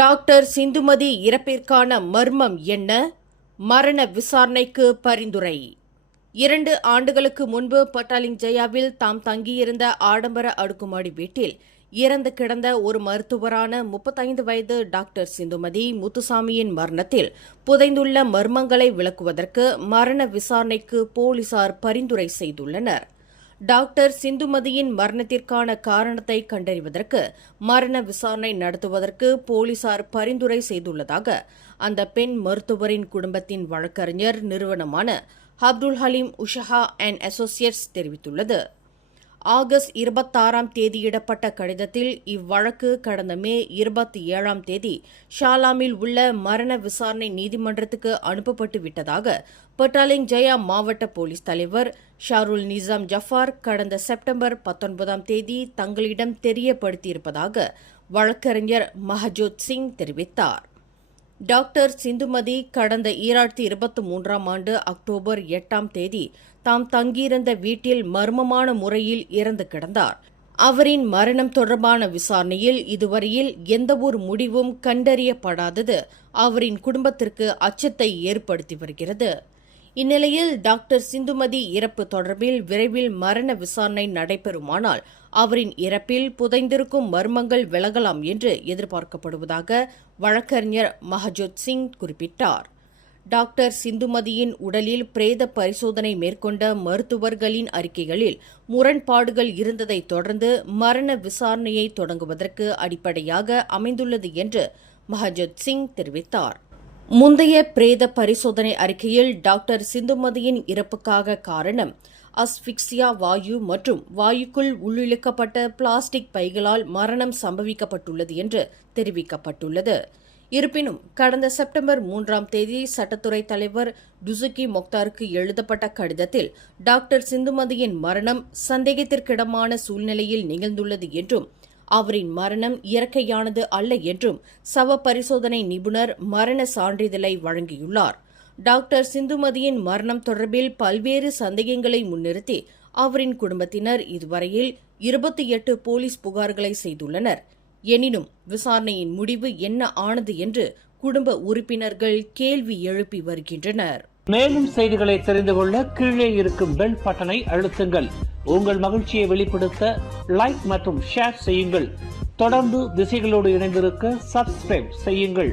Doctor Sindhumathi இறப்பிற்கான மர்மம் என்ன? மரண விசாரணைக்கு பரிந்துரை. 2 ஆண்டுகளுக்கு முன்பு பட்டாலிங் ஜெயாவில் தாம் தங்கியிருந்த ஆடம்பர அடுக்குமாடி வீட்டில் இறந்து கிடந்த ஒரு மருத்துவரான 35 வயது டாக்டர் சிந்துமதி முத்துசாமியின் மரணத்தில் புதைந்துள்ள மர்மங்களை விளக்குவதற்கு மரண விசாரணைக்கு போலீசார் பரிந்துரை செய்துள்ளனர். டாக்டர் சிந்துமதியின் மரணத்திற்கான காரணத்தை கண்டறிவதற்கு மரண விசாரணை நடத்துவதற்கு போலீசார் பரிந்துரை செய்துள்ளதாக அந்த பெண் மருத்துவரின் குடும்பத்தின் வழக்கறிஞர் நிறுவனமான அப்துல் ஹலீம் உஷஹா அண்ட் அசோசியேட்ஸ் தெரிவித்துள்ளது. ஆகஸ்ட் 26ஆம் தேதியிடப்பட்ட கடிதத்தில் இவ்வழக்கு கடந்த மே 27ஆம் தேதி ஷாலாமில் உள்ள மரண விசாரணை நீதிமன்றத்துக்கு அனுப்பப்பட்டு விட்டதாக பட்டாலிங் ஜெயா மாவட்ட போலீஸ் தலைவர் ஷாருல் நிசாம் ஜஃபார் கடந்த செப்டம்பர் 19ஆம் தேதி தங்களிடம் தெரியப்படுத்தியிருப்பதாக வழக்கறிஞர் மஹஜோத் சிங் தெரிவித்தார். டாக்டர் சிந்துமதி கடந்த 2023ஆம் ஆண்டு அக்டோபர் 8ஆம் தேதி தாம் தங்கியிருந்த வீட்டில் மர்மமான முறையில் இறந்து கிடந்தார். அவரின் மரணம் தொடர்பான விசாரணையில் இதுவரையில் எந்தவொரு முடிவும் கண்டறியப்படாதது அவரின் குடும்பத்திற்கு அச்சத்தை ஏற்படுத்தி வருகிறது. இந்நிலையில் டாக்டர் சிந்துமதி இறப்பு தொடர்பில் விரைவில் மரண விசாரணை நடைபெறுமானால் அவரின் இறப்பில் புதைந்திருக்கும் மர்மங்கள் விலகலாம் என்று எதிர்பார்க்கப்படுவதாக வழக்கறிஞர் மஹஜோத் சிங் குறிப்பிட்டார். டாக்டர் சிந்துமதியின் உடலில் பிரேத பரிசோதனை மேற்கொண்ட மருத்துவர்களின் அறிக்கைகளில் முரண்பாடுகள் இருந்ததைத் தொடர்ந்து மரண விசாரணையை தொடங்குவதற்கு அடிப்படையாக அமைந்துள்ளது என்று மஹஜோத் சிங் தெரிவித்தார். முந்தைய பிரேத பரிசோதனை அறிக்கையில் டாக்டர் சிந்துமதியின் இறப்புக்காக காரணம் அஸ்பிக்சியா வாயு மற்றும் வாயுக்குள் உள்ளிழுக்கப்பட்ட பிளாஸ்டிக் பைகளால் மரணம் சம்பவிக்கப்பட்டுள்ளது என்று தெரிவிக்கப்பட்டுள்ளது. இருப்பினும் கடந்த செப்டம்பர் 3ஆம் தேதி சட்டத்துறை தலைவர் டுசுகி மொக்தாருக்கு எழுதப்பட்ட கடிதத்தில் டாக்டர் சிந்துமதியின் மரணம் சந்தேகத்திற்கிடமான சூழ்நிலையில் நிகழ்ந்துள்ளது என்றும் அவரின் மரணம் இயற்கையானது அல்ல என்றும் சவ பரிசோதனை நிபுணர் மரண சான்றிதழை வழங்கியுள்ளார். டாக்டர் சிந்துமதியின் மரணம் தொடர்பில் பல்வேறு சந்தேகங்களை முன்னிறுத்தி அவரின் குடும்பத்தினர் இதுவரையில் 28 போலீஸ் புகார்களை செய்துள்ளனர். எனினும் விசாரணையின் முடிவு என்ன ஆனது என்று குடும்ப உறுப்பினர்கள் கேள்வி எழுப்பி வருகின்றனர். மேலும் செய்திகளை தெரிந்து கொள்ள கீழே இருக்கும் பெல் பட்டனை அழுத்துங்கள். உங்கள் மகிழ்ச்சியை வெளிப்படுத்த லைக் மற்றும் ஷேர் செய்யுங்கள். தொடர்ந்து திசைகளோடு இணைந்திருக்க சப்ஸ்கிரைப் செய்யுங்கள்.